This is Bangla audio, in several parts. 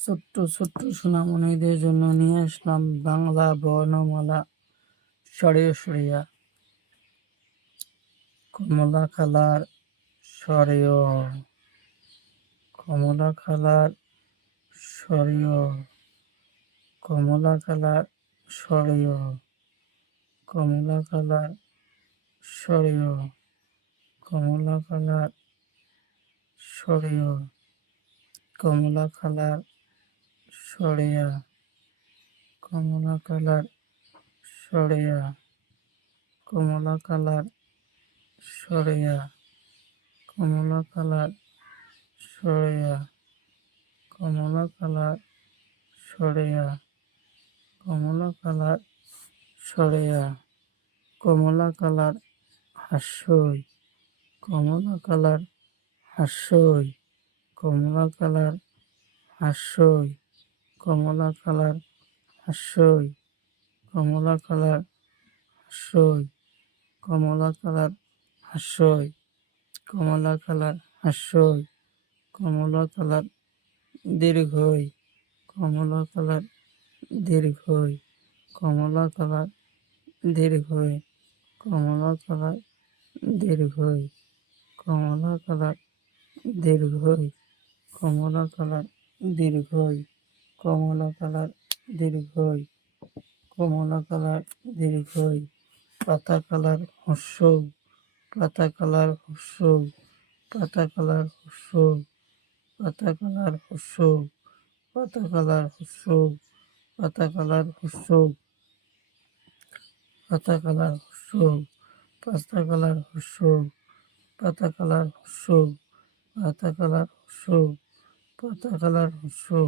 ছোট্ট ছোট্ট সোনামণিদের জন্য নিয়ে আসলাম বাংলা বর্ণমালা স্বরীয় সরিয়া। কমলা কালার স্বরীয়, কমলা কালার স্বরীয়, কমলা কালার স্বরীয়, কমলা কালার স্বরীয়, কমলা কালার স্বরীয়, কমলা কালার সরিয়া, কমলা কালার সরিয়া, কমলা কালার সরিয়া, কমলা কালার সরিয়া, কমলা কালার সরিয়া, কমলা কালার সরিয়া, কমলা কালার হাস্যই, কমলা কালার হাস্যই, কমলা কালার হাস্যই, কমলা কালার হাস্যই, কমলা কালার হাস্যই, কমলা কালার হাস্যই, কমলা কালার হাস্যই, কমলা কালার দীর্ঘই, কমলা কালার দীর্ঘই, কমলা কালার দীর্ঘই, কমলা কালার দীর্ঘই, কমলা কালার দীর্ঘই, কমলা কালার দীর্ঘই, কমলা কালার দীর্ঘই, কমলা কালার দীর্ঘই, পাতা কালার হস্যৌ, পাতা কালার হস্যৌ, পাতা কালার হস্যৌ, পাতা কালার হস্যৌ, পাতা কালার হস্যৌ, পাতা কালার হস্যৌ, পাতা কালার হস্যৌ, পাতা কালার হস্যৌ, পাতা কালার হস্যৌ, পাতা কালার হস্যৌ, পাতা কালার হস্যৌ,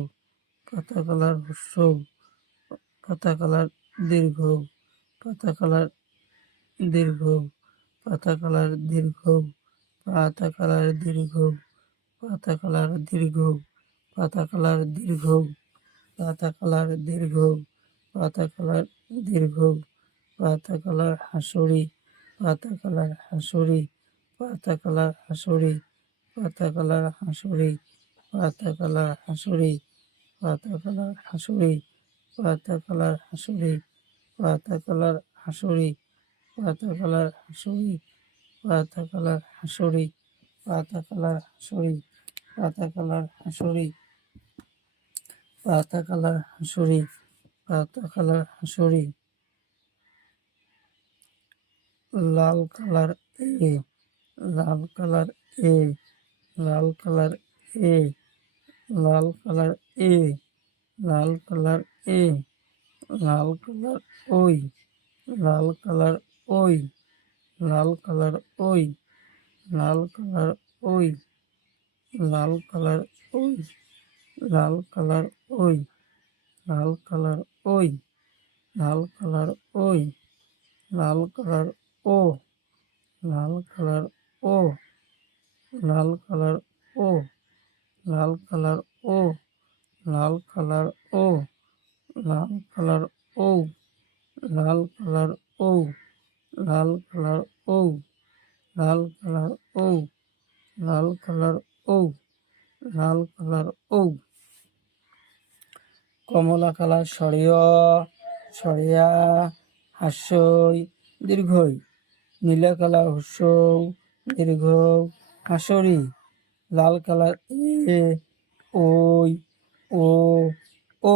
পাতা কালার হস্যৌ, পাতা কালার দীর্ঘ, পাতা কালার দীর্ঘ, পাতা কালার দীর্ঘ, পাতা কালার দীর্ঘ, পাতা কালার দীর্ঘ, পাতা কালার দীর্ঘ, পাতা কালার দীর্ঘ, পাতা কালার দীর্ঘ, পাতা কালার হাসুরি, পাতা কালার হাসুরি, পাতা কালার হাসুরি, পাতা কালার হাসুরি, পাতা কালার হাসুরি, পাতা কালার হাসুরি, পাতা কালার হাসুরি, পাতা কালার হাসুরি, পাতা কালার হাসুরি, পাতা কালার হাসুরি, পাতা কালার হাসুরি, পাতা কালার হাসুরি, পাতা কালার হাসুরি, পাতা কালার হাসুরি, লাল কালার এ, লাল কালার এ, লাল কালার এ, লাল কালার এ, লাল কালার এ, লাল কালার ওই, লাল কালার ওই, লাল কালার ওই, লাল কালার ওই, লাল কালার ওই, লাল কালার ওই, লাল কালার ওই, লাল কালার ওই, লাল কালার ও, লাল কালার ও, লাল কালার ও, লাল কালার ও, লাল কালার ও, লাল কালার ও, লাল কালার ও, লাল কালার ও, লাল কালার ও, লাল কালার ও, লাল কালার ও, কমলা কালার সরিয়, সরিয়া, হাস্যই দীর্ঘই, নীলা কালার হস্যৌ দীর্ঘ, হাসরি, লাল কালার এ, ওই, ও, ও।